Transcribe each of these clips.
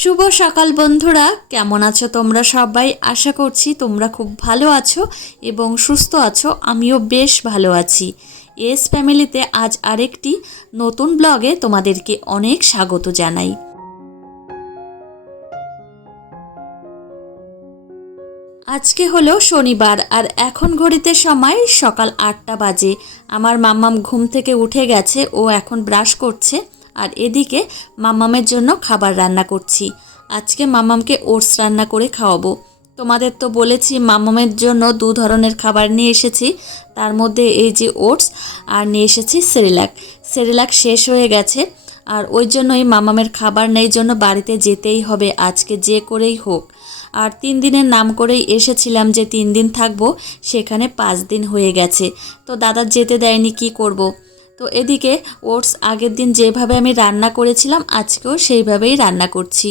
শুভ সকাল বন্ধুরা, কেমন আছো তোমরা সবাই? আশা করছি তোমরা খুব ভালো আছো এবং সুস্থ আছো, আমিও বেশ ভালো আছি। এস ফ্যামিলিতে আজ আরেকটি নতুন ব্লগে তোমাদেরকে অনেক স্বাগত জানাই। আজকে হলো শনিবার আর এখন ঘড়িতে সময় সকাল আটটা বাজে। আমার মাম্মাম ঘুম থেকে উঠে গেছে, ও এখন ব্রাশ করছে। আর এদিকে মাম্মামের জন্য খাবার রান্না করছি। আজকে মাম্মামকে ওটস রান্না করে খাওয়াবো। তোমাদের তো বলেছি মাম্মামের জন্য দু ধরনের খাবার নিয়ে এসেছি। তার মধ্যে এই যে ওটস আর নিয়ে এসেছি সেরিলাক। সেরিলাক শেষ হয়ে গেছে আর ওই জন্যই মামামের খাবার নেই জন্য বাড়িতে যেতেই হবে। আজকে যে করেই হোক। আর তিন দিনের নাম করেই এসেছিলাম যে তিন দিন থাকব। সেখানে পাঁচ দিন হয়ে গেছে। তো দাদা যেতে দেয়নি, কি করব। তো এদিকে ওটস আগের দিন যেভাবে আমি রান্না করেছিলাম, আজকেও সেইভাবেই রান্না করছি।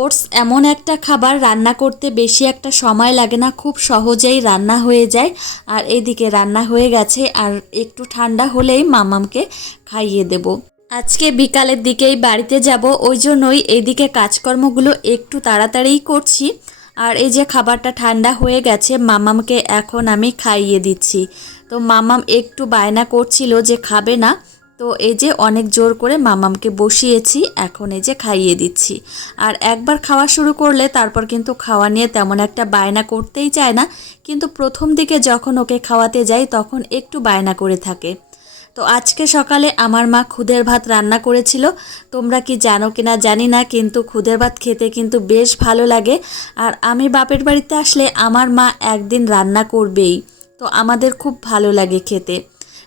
ওটস এমন একটা খাবার, রান্না করতে বেশি একটা সময় লাগে না, খুব সহজেই রান্না হয়ে যায়। আর এদিকে রান্না হয়ে গেছে, আর একটু ঠান্ডা হলেই মামামকে খাইয়ে দেব। আজকে বিকালের দিকেই বাড়িতে যাব, ওই জন্যই এইদিকে কাজকর্মগুলো একটু তাড়াতাড়িই করছি। আর এই যে খাবারটা ঠান্ডা হয়ে গেছে, মামামকে এখন আমি খাইয়ে দিচ্ছি। তো মামাম একটু বায়না করছিল যে খাবে না, তো এই যে অনেক জোর করে মামামকে বসিয়েছি, এখন এই যে খাইয়ে দিচ্ছি। আর একবার খাওয়া শুরু করলে তারপর কিন্তু খাওয়া নিয়ে তেমন একটা বায়না করতেই চায় না, কিন্তু প্রথম দিকে যখন ওকে খাওয়াতে যাই তখন একটু বায়না করে থাকে। তো আজকে সকালে আমার মা খুদের ভাত রান্না করেছিল। তোমরা কি জানো কি না জানি না, কিন্তু খুদের ভাত খেতে কিন্তু বেশ ভালো লাগে। আর আমি বাপের বাড়িতে আসলে আমার মা একদিন রান্না করবেই। তো আমাদের খুব ভালো লাগে খেতে।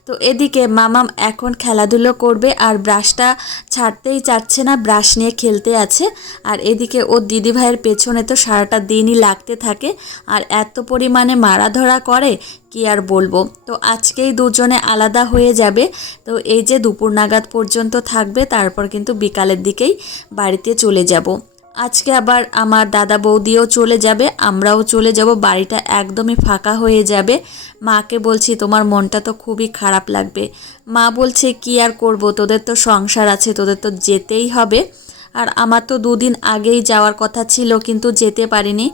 তো এদিকে মামাম এখন খেলাধুলো করবে আর ব্রাশটা ছাড়তেই চাচ্ছে না, ব্রাশ নিয়ে খেলতে আছে। আর এদিকে ওর দিদিভাইয়ের পেছনে তো সারাটা দিনই লাগতে থাকে আর এত পরিমাণে মারা ধরা করে, কি আর বলব? তো আজকেই দুজনে আলাদা হয়ে যাবে। তো এই যে দুপুর নাগাদ পর্যন্ত থাকবে, তারপর কিন্তু বিকালের দিকেই বাড়িতে চলে যাব। আজকে আবার আমার দাদা বৌদিও চলে যাবে, আমরাও চলে যাব, বাড়িটা একদমই ফাঁকা হয়ে যাবে। মাকে বলছি, তোমার মনটা তো খুবই খারাপ লাগবে। মা বলছে, কি আর করব? তোদের তো সংসার আছে, তোদের তো যেতেই হবে। আর আমার তো দুদিন আগেই যাওয়ার কথা ছিল, কিন্তু যেতে পারিনি।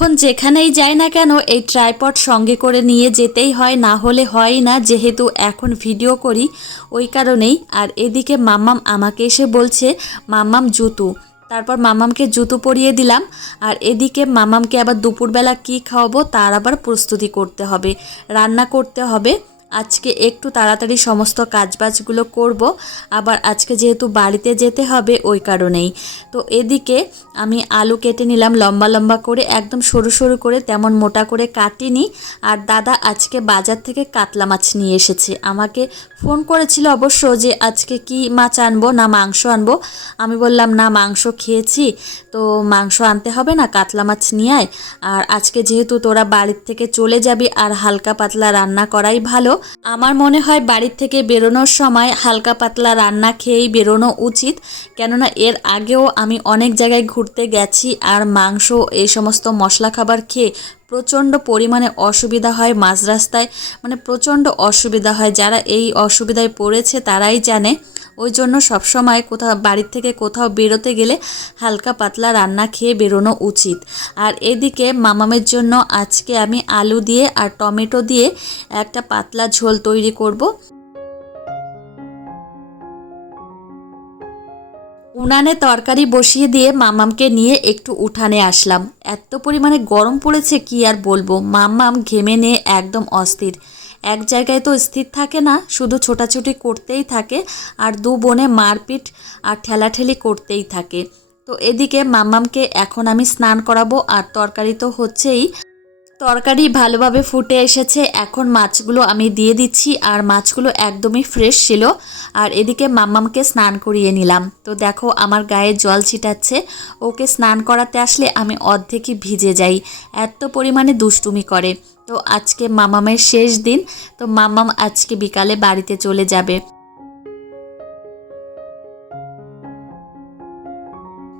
এখন যেখানেই যাই না কেন, এই ট্রাইপড সঙ্গে করে নিয়ে যেতেই হয়, না হলে হয় না। যেহেতু এখন ভিডিও করি, ওই কারণেই। আর এদিকে মাম্মাম আমাকে এসে বলছে, মাম্মাম, জুতু। তারপর মামামকে জুতো পরিয়ে দিলাম। আর এদিকে মামামকে আবার দুপুরবেলা কি খাওয়াবো, তার আবার প্রস্তুতি করতে হবে। রান্না করতে হবে। আজকে একটু তাড়াতাড়ি সমস্ত কাজবাজগুলো করব। আবার আজকে যেহেতু বাড়িতে যেতে হবে, ওই কারণেই। তো এদিকে আমি আলু কেটে নিলাম, লম্বা লম্বা করে, একদম সরু সরু করে, তেমন মোটা করে কাটিনি। আর দাদা আজকে বাজার থেকে কাতলা মাছ নিয়ে এসেছে। আমাকে ফোন করেছিল অবশ্য যে আজকে কি মাছ আনব, না মাংস আনব। আমি বললাম, না, মাংস খেয়েছি, তো মাংস আনতে হবে না, কাতলা মাছ নিয়ে আর আজকে যেহেতু তোরা বাড়ির থেকে চলে যাবি, আর হালকা পাতলা রান্না করাই ভালো আমার মনে হয় বাড়ির থেকে বেরোনোর সময় হালকা পাতলা রান্না খেয়েই বেরোনো উচিত। কেননা এর আগেও আমি অনেক জায়গায় ঘুরতে গেছি আর মাংস, এই সমস্ত মশলা খাবার খেয়ে প্রচণ্ড পরিমাণে অসুবিধা হয় মাঝ রাস্তায় মানে প্রচণ্ড অসুবিধা হয়। যারা এই অসুবিধায় পড়েছে তারাই জানে। ওই জন্য সবসময় কোথাও, বাড়ির থেকে কোথাও বেরোতে গেলে হালকা পাতলা রান্না খেয়ে বেরোনো উচিত। আর এদিকে মামামের জন্য আজকে আমি আলু দিয়ে আর টমেটো দিয়ে একটা পাতলা ঝোল তৈরি করব। উনানে তরকারি বসিয়ে দিয়ে মামামকে নিয়ে একটু উঠানে আসলাম। এত পরিমাণে গরম পড়েছে কি আর বলব? মাম্মাম ঘেমে নিয়ে একদম অস্থির। এক জায়গায় তো স্থির থাকে না, শুধু ছোটাছুটি করতেই থাকে আর দু বোনে মারপিট আর ঠেলাঠেলি করতেই থাকে। তো এদিকে মাম্মামকে এখন আমি স্নান করাবো আর তরকারি তো হচ্ছেই। তরকারি ভালোভাবে ফুটে এসেছে। এখন মাছগুলো আমি দিয়ে দিচ্ছি আর মাছগুলো একদমই ফ্রেশ ছিল। আর এদিকে মাম্মামকে স্নান করিয়ে নিলাম। তো দেখো আমার গায়ে জল ছিটাচ্ছে। ওকে স্নান করাতে আসলে আমি অর্ধেকই ভিজে যাই। এত পরিমাণে দুষ্টুমি করে। তো আজকে মামামের শেষ দিন। তো মামাম আজকে বিকালে বাড়িতে চলে যাবে।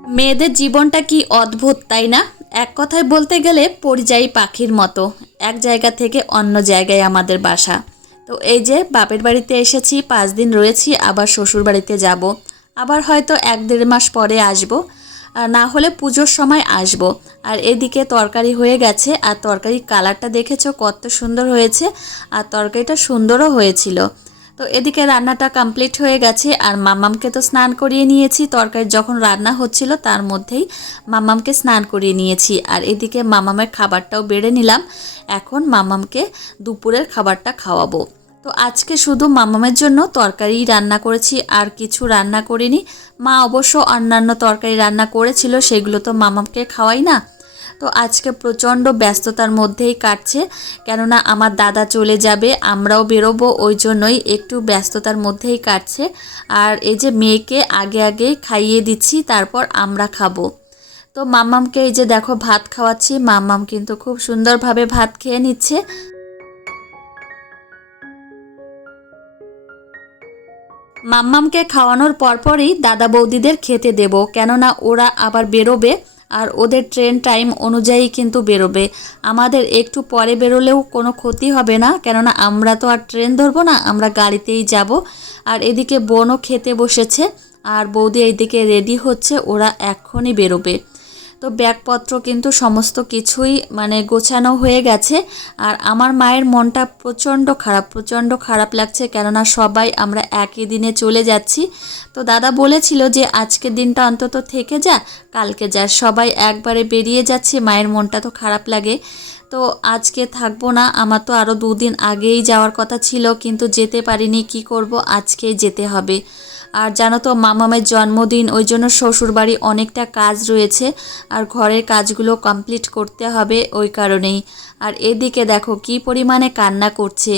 মেয়েদের জীবনটা কি অদ্ভুত, তাই না? এক কথায় বলতে গেলে পরিযায়ী পাখির মতো। এক জায়গা থেকে অন্য জায়গায় আমাদের বাসা। তো এই যে বাপের বাড়িতে এসেছি, পাঁচ দিন রয়েছি, আবার শ্বশুর বাড়িতে যাব। আবার হয়তো এক দেড় মাস পরে আসব। আর না হলে পুজোর সময় আসব। আর এদিকে তরকারি হয়ে গেছে, আর তরকারির কালারটা দেখেছ কত সুন্দর হয়েছে, আর তরকারিটা সুন্দরও হয়েছিল। তো এদিকে রান্নাটা কমপ্লিট হয়ে গেছে, আর মাম্মামকে তো স্নান করিয়ে নিয়েছি। তরকারি যখন রান্না হচ্ছিল, তার মধ্যেই মাম্মামকে স্নান করিয়ে নিয়েছি। আর এদিকে মামামের খাবারটাও বেড়ে নিলাম। এখন মামামকে দুপুরের খাবারটা খাওয়াবো। তো আজকে শুধু মামামের জন্য তরকারি রান্না করেছি, আর কিছু রান্না করিনি। মা অবশ্য অন্যান্য তরকারি রান্না করেছিল, সেগুলো তো মামামকে খাওয়াই না। তো আজকে প্রচণ্ড ব্যস্ততার মধ্যেই কাটছে। কেননা আমার দাদা চলে যাবে, আমরাও বেরোবো, ওই জন্যই একটু ব্যস্ততার মধ্যেই কাটছে। আর এই যে মেয়েকে আগে আগে খাইয়ে দিচ্ছি, তারপর আমরা খাব। তো মাম্মামকে এই যে দেখো ভাত খাওয়াচ্ছি, মাম্মাম কিন্তু খুব সুন্দরভাবে ভাত খেয়ে নিচ্ছে। মাম্মামকে খাওয়ানোর পরপরই দাদা বৌদিদের খেতে দেব, কেননা ওরা আবার বেরোবে। আর ওদের ট্রেন টাইম অনুযায়ী কিন্তু বেরোবে। আমাদের একটু পরে বেরোলেও কোনো ক্ষতি হবে না, কেননা আমরা তো আর ট্রেন ধরবো না, আমরা গাড়িতেই যাব। আর এদিকে বনও খেতে বসেছে, আর বৌদি এইদিকে রেডি হচ্ছে, ওরা এখনই বেরোবে। তো ব্যাগপত্র কিন্তু সমস্ত কিছুই মানে গোছানো হয়ে গেছে। আর আমার মায়ের মনটা প্রচণ্ড খারাপ প্রচণ্ড খারাপ লাগছে কেননা সবাই আমরা একই দিনে চলে যাচ্ছি। তো দাদা বলেছিল যে আজকের দিনটা অন্তত থেকে যা, কালকে যা। সবাই একবারে বেরিয়ে যাচ্ছে, মায়ের মনটা তো খারাপ লাগে। তো আজকে থাকব না। আমার তো আরও দুদিন আগেই যাওয়ার কথা ছিল, কিন্তু যেতে পারিনি। কি করব? আজকেই যেতে হবে। আর জানো তো, মামামের জন্মদিন, ওই জন্য শ্বশুরবাড়ি অনেকটা কাজ রয়েছে। আর ঘরের কাজগুলো কমপ্লিট করতে হবে ওই কারণেই। আর এদিকে দেখো, কি পরিমাণে কান্না করছে।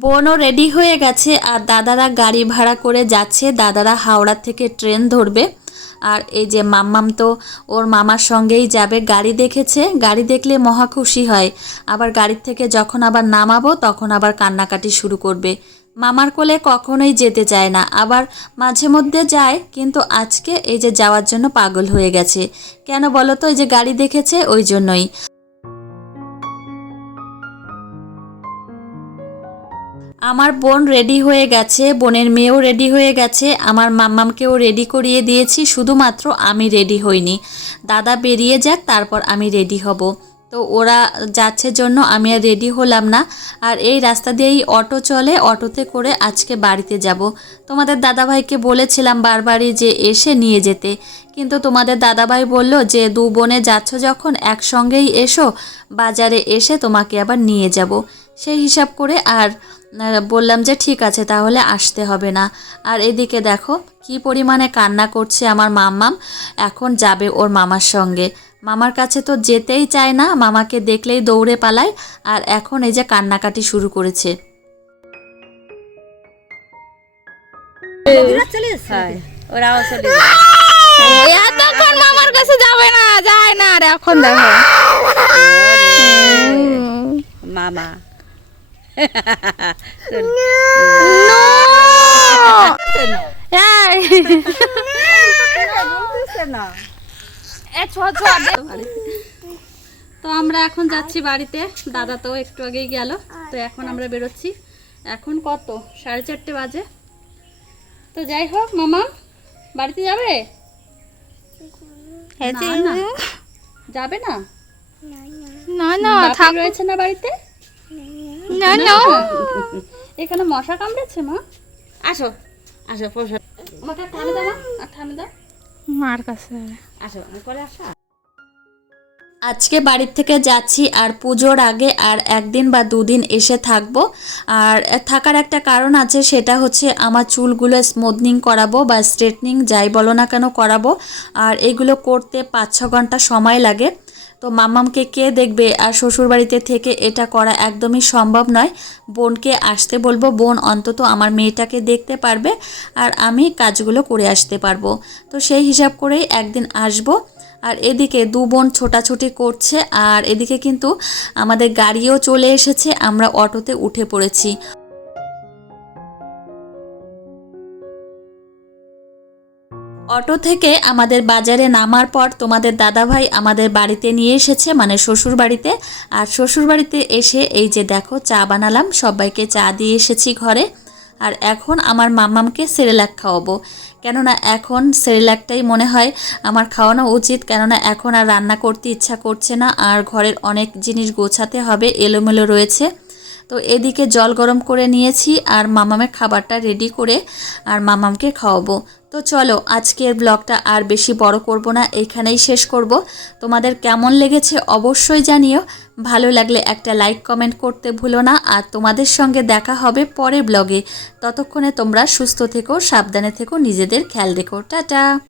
বোনও রেডি হয়ে গেছে, আর দাদারা গাড়ি ভাড়া করে যাচ্ছে। দাদারা হাওড়া থেকে ট্রেন ধরবে। আর এই যে মাম্মাম তো ওর মামার সঙ্গেই যাবে। গাড়ি দেখেছে, গাড়ি দেখলে মহা খুশি হয়। আবার গাড়ির থেকে যখন আবার নামাবো, তখন আবার কান্নাকাটি শুরু করবে। মামার কোলে কখনোই যেতে চায় না। আবার মাঝে মধ্যে যায়, কিন্তু আজকে এই যে যাওয়ার জন্য পাগল হয়ে গেছে। কেন বলো তো, এই যে গাড়ি দেখেছে, ওই জন্যই। আমার বোন রেডি হয়ে গেছে, বোনের মেয়েও রেডি হয়ে গেছে, আমার মাম্মামকেও রেডি করিয়ে দিয়েছি, শুধুমাত্র আমি রেডি হইনি। দাদা বেরিয়ে যাক, তারপর আমি রেডি হব। তো ওরা যাচ্ছে জন্য আমি আর রেডি হলাম না। আর এই রাস্তা দিয়েই অটো চলে, অটোতে করে আজকে বাড়িতে যাব। তোমাদের দাদাভাইকে বলেছিলাম বারবারই যে এসে নিয়ে যেতে। কিন্তু তোমাদের দাদাভাই বলল যে, দু বোনে যাচ্ছ যখন, একসঙ্গেই এসো, বাজারে এসে তোমাকে আবার নিয়ে যাব। সেই হিসাব করে আর বললাম যে ঠিক আছে তাহলে আসতে হবে না। আর এদিকে দেখো কি পরিমাণে কান্না করছে আমার মাম্মাম। এখন যাবে ওর মামার সঙ্গে। মামার কাছে তো যেতেই চায় না মামাকে দেখলেই দৌড়ে পালায়। আর এখন এই যে কান্নাকাটি শুরু করেছে। হ্যাঁ, ওরাও চলে এতক্ষণ মামার কাছে যাবে না যায় না আর এখন দেখো। মামা। তো আমরা এখন যাচ্ছি বাড়িতে। দাদা তো একটু আগেই গেল। তো এখন আমরা বেরোচ্ছি। এখন কত? সাড়ে চারটে বাজে। তো যাই হোক মামা বাড়িতে যাবে? না। যাবে না? না না থাক রয়েছে না বাড়িতে? না না এখানে মশা কামড়েছে মা। আসো আসো আমাকে থামে দাও মা। থামে দাও। মার কাছে। আসো পরে আসো। আজকে বাড়ির থেকে যাচ্ছি আর পুজোর আগে আর একদিন বা দুদিন এসে থাকব। আর থাকার একটা কারণ আছে সেটা হচ্ছে আমার চুলগুলো স্মুথনিং করাবো বা স্ট্রেটনিং যাই বলো না কেন করাবো। আর এগুলো করতে পাঁচ ছ ঘণ্টা সময় লাগে। তো মামামকে কে দেখবে আর শ্বশুরবাড়িতে থেকে এটা করা একদমই সম্ভব নয়। বোনকে আসতে বলব, বোন অন্তত আমার মেয়েটাকে দেখতে পারবে আর আমি কাজগুলো করে আসতে পারব। তো সেই হিসাব করেই একদিন আসব। আর এদিকে দু বোন ছোটাছুটি করছে আর এদিকে কিন্তু আমাদের গাড়িও চলে এসেছে, আমরা অটোতে উঠে পড়েছি। অটো থেকে আমাদের বাজারে নামার পর তোমাদের দাদাভাই আমাদের বাড়িতে নিয়ে এসেছে মানে শ্বশুর বাড়িতে আর শ্বশুর বাড়িতে এসে এই যে দেখো, চা বানালাম, সবাইকে চা দিয়ে এসেছি ঘরে। আর এখন আমার মাম্মামকে সেরেলাক খাওয়াবো। কেননা এখন সেরেলাকটাই মনে হয় আমার খাওয়ানো উচিত, কেননা এখন আর রান্না করতে ইচ্ছা করছে না, আর ঘরের অনেক জিনিস গোছাতে হবে, এলোমেলো রয়েছে। তো এদিকে জল গরম করে নিয়েছি আর মামামের খাবারটা রেডি করে আর মামামকে খাওয়াবো। তো চলো, আজকের ব্লগটা আর বেশি বড় করব না এইখানেই শেষ করব। তোমাদের কেমন লেগেছে অবশ্যই জানিও। ভালো লাগলে একটা লাইক কমেন্ট করতে ভুলো না। আর তোমাদের সঙ্গে দেখা হবে পরের ব্লগে। ততক্ষণে তোমরা সুস্থ থেকো, সাবধানে থেকো, নিজেদের খেয়াল রেখো। টাটা!